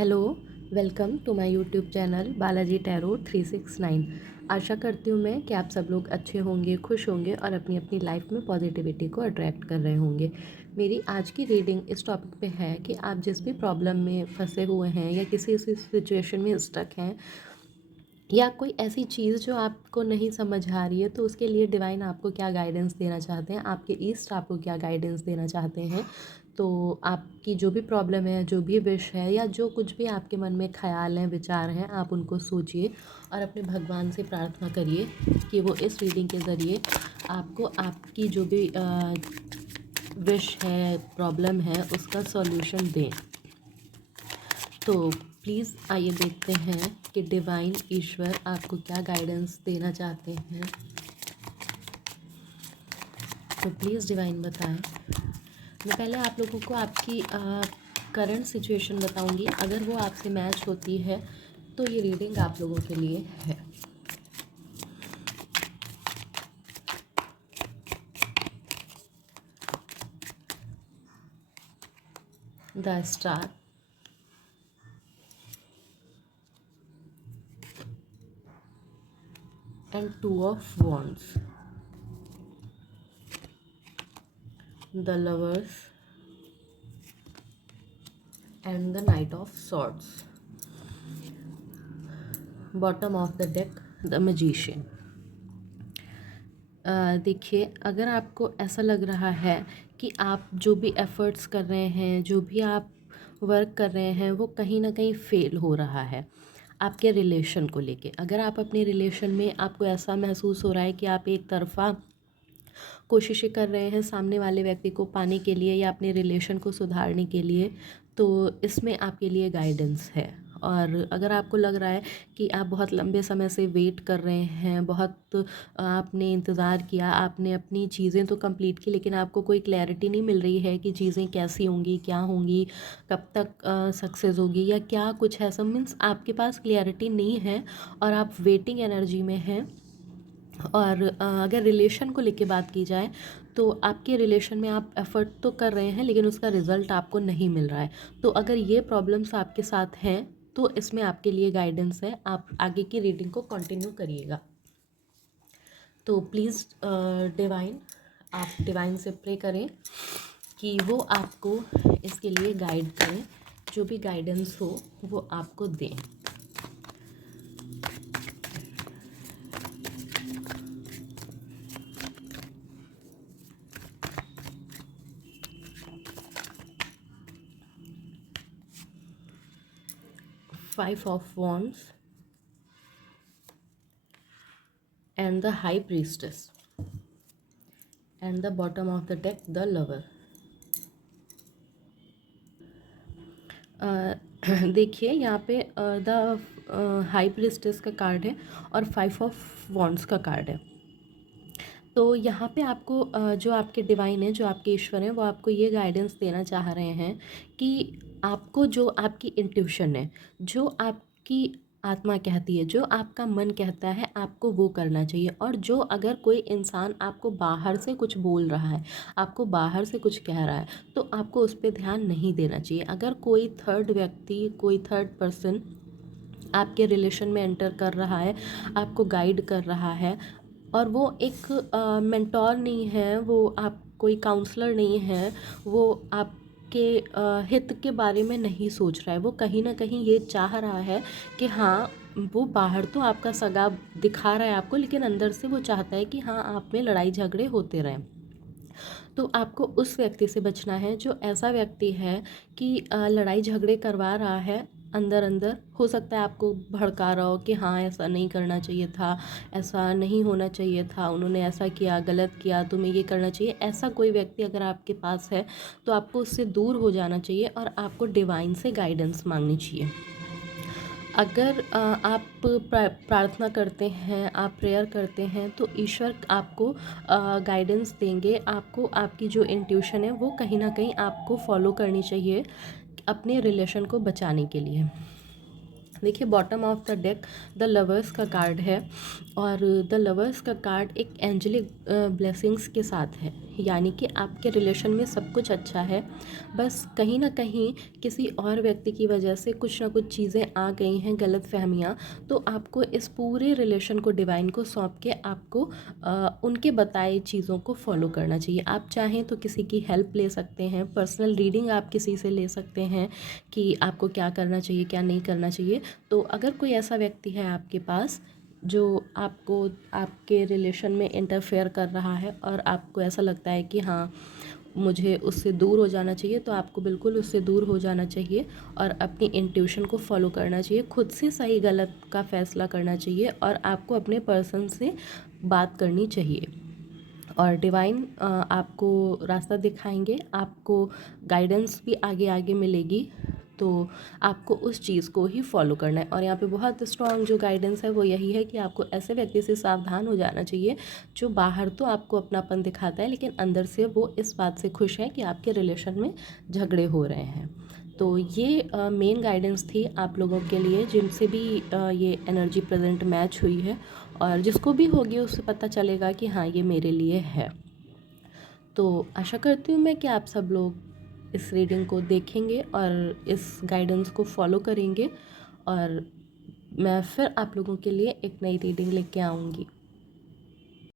Hello, welcome to my YouTube channel Balaji tarot 369। आशा करती हूँ मैं कि आप सब लोग अच्छे होंगे, खुश होंगे और अपनी अपनी लाइफ में पॉजिटिविटी को अट्रैक्ट कर रहे होंगे। मेरी आज की रीडिंग इस टॉपिक पे है कि आप जिस भी प्रॉब्लम में फंसे हुए हैं या किसी ऐसी सिचुएशन में स्टक हैं या कोई ऐसी चीज़ जो आपको नहीं समझ आ रही है, तो उसके लिए डिवाइन आपको क्या गाइडेंस देना चाहते हैं, आपके ईस्ट आपको क्या गाइडेंस देना चाहते हैं। तो आपकी जो भी प्रॉब्लम है, जो भी विश है या जो कुछ भी आपके मन में ख्याल हैं, विचार हैं, आप उनको सोचिए और अपने भगवान से प्रार्थना करिए कि वो इस रीडिंग के ज़रिए आपको आपकी जो भी विश है, प्रॉब्लम है, उसका सॉल्यूशन दें। तो प्लीज़ आइए देखते हैं कि डिवाइन ईश्वर आपको क्या गाइडेंस देना चाहते हैं। तो प्लीज़ डिवाइन बताएं। मैं पहले आप लोगों को आपकी करंट सिचुएशन बताऊंगी। अगर वो आपसे मैच होती है तो ये रीडिंग आप लोगों के लिए है। The star, and two of wands, the lovers and the night of swords, bottom of the deck the magician. देखिए, अगर आपको ऐसा लग रहा है कि आप जो भी एफ़र्ट्स कर रहे हैं, जो भी आप वर्क कर रहे हैं, वो कहीं ना कहीं फ़ेल हो रहा है आपके रिलेशन को लेके। अगर आप अपने रिलेशन में आपको ऐसा महसूस हो रहा है कि आप एक तरफ़ा कोशिशें कर रहे हैं सामने वाले व्यक्ति को पाने के लिए या अपने रिलेशन को सुधारने के लिए, तो इसमें आपके लिए गाइडेंस है। और अगर आपको लग रहा है कि आप बहुत लंबे समय से वेट कर रहे हैं, बहुत आपने इंतज़ार किया, आपने अपनी चीज़ें तो कंप्लीट की, लेकिन आपको कोई क्लैरिटी नहीं मिल रही है कि चीज़ें कैसी होंगी, क्या होंगी, कब तक सक्सेस होगी या क्या कुछ है, सब मीन्स आपके पास क्लैरिटी नहीं है और आप वेटिंग एनर्जी में हैं। और अगर रिलेशन को लेके बात की जाए तो आपके रिलेशन में आप एफ़र्ट तो कर रहे हैं लेकिन उसका रिज़ल्ट आपको नहीं मिल रहा है। तो अगर ये प्रॉब्लम्स आपके साथ हैं तो इसमें आपके लिए गाइडेंस है, आप आगे की रीडिंग को कंटिन्यू करिएगा। तो प्लीज़ डिवाइन, आप डिवाइन से प्रे करें कि वो आपको इसके लिए गाइड करें, जो भी गाइडेंस हो वो आपको दें। Five of wands and the high priestess and the bottom of the deck the lover। देखिए, यहाँ पे द हाई प्रिस्टेस का कार्ड है और फाइव ऑफ वॉन्ड्स का कार्ड है। तो यहाँ पे आपको जो आपके डिवाइन है, जो आपके ईश्वर हैं, वो आपको ये गाइडेंस देना चाह रहे हैं कि आपको जो आपकी इंट्यूशन है, जो आपकी आत्मा कहती है, जो आपका मन कहता है, आपको वो करना चाहिए। और जो अगर कोई इंसान आपको बाहर से कुछ बोल रहा है, आपको बाहर से कुछ कह रहा है, तो आपको उस पर ध्यान नहीं देना चाहिए। अगर कोई थर्ड व्यक्ति, कोई थर्ड पर्सन आपके रिलेशन में एंटर कर रहा है, आपको गाइड कर रहा है और वो एक मेंटोर नहीं है, वो आप कोई काउंसलर नहीं है, वो आपके हित के बारे में नहीं सोच रहा है, वो कहीं ना कहीं ये चाह रहा है कि हाँ, वो बाहर तो आपका सगा दिखा रहा है आपको, लेकिन अंदर से वो चाहता है कि हाँ, आप में लड़ाई झगड़े होते रहें। तो आपको उस व्यक्ति से बचना है जो ऐसा व्यक्ति है कि लड़ाई झगड़े करवा रहा है अंदर अंदर। हो सकता है आपको भड़का रहा हो कि हाँ, ऐसा नहीं करना चाहिए था, ऐसा नहीं होना चाहिए था, उन्होंने ऐसा किया, गलत किया, तुम्हें ये करना चाहिए। ऐसा कोई व्यक्ति अगर आपके पास है तो आपको उससे दूर हो जाना चाहिए और आपको डिवाइन से गाइडेंस मांगनी चाहिए। अगर आप प्रार्थना करते हैं, आप प्रेयर करते हैं, तो ईश्वर आपको गाइडेंस देंगे। आपको आपकी जो इंट्यूशन है वो कहीं ना कहीं आपको फॉलो करनी चाहिए अपने रिलेशन को बचाने के लिए। देखिए, bottom of the deck the lovers का कार्ड है और द लवर्स का कार्ड एक एंजेलिक ब्लेसिंग्स के साथ है। यानी कि आपके रिलेशन में सब कुछ अच्छा है, बस कहीं ना कहीं किसी और व्यक्ति की वजह से कुछ ना कुछ चीज़ें आ गई हैं, गलतफहमियाँ। तो आपको इस पूरे रिलेशन को डिवाइन को सौंप के आपको उनके बताए चीज़ों को फॉलो करना चाहिए। आप चाहें तो किसी की हेल्प ले सकते हैं, पर्सनल रीडिंग आप किसी से ले सकते हैं कि आपको क्या करना चाहिए क्या नहीं करना चाहिए। तो अगर कोई ऐसा व्यक्ति है आपके पास जो आपको आपके रिलेशन में इंटरफेयर कर रहा है और आपको ऐसा लगता है कि हाँ मुझे उससे दूर हो जाना चाहिए, तो आपको बिल्कुल उससे दूर हो जाना चाहिए और अपनी इंट्यूशन को फॉलो करना चाहिए, खुद से सही गलत का फैसला करना चाहिए और आपको अपने पर्सन से बात करनी चाहिए। और डिवाइन आपको रास्ता दिखाएंगे, आपको गाइडेंस भी आगे आगे मिलेगी। तो आपको उस चीज़ को ही फॉलो करना है। और यहाँ पे बहुत स्ट्रॉन्ग जो गाइडेंस है वो यही है कि आपको ऐसे व्यक्ति से सावधान हो जाना चाहिए जो बाहर तो आपको अपनापन दिखाता है लेकिन अंदर से वो इस बात से खुश है कि आपके रिलेशन में झगड़े हो रहे हैं। तो ये मेन गाइडेंस थी आप लोगों के लिए जिनसे भी ये एनर्जी प्रेजेंट मैच हुई है, और जिसको भी होगी उससे पता चलेगा कि हाँ ये मेरे लिए है। तो आशा करती हूँ मैं कि आप सब लोग इस रीडिंग को देखेंगे और इस गाइडेंस को फॉलो करेंगे, और मैं फिर आप लोगों के लिए एक नई रीडिंग लेके आऊँगी।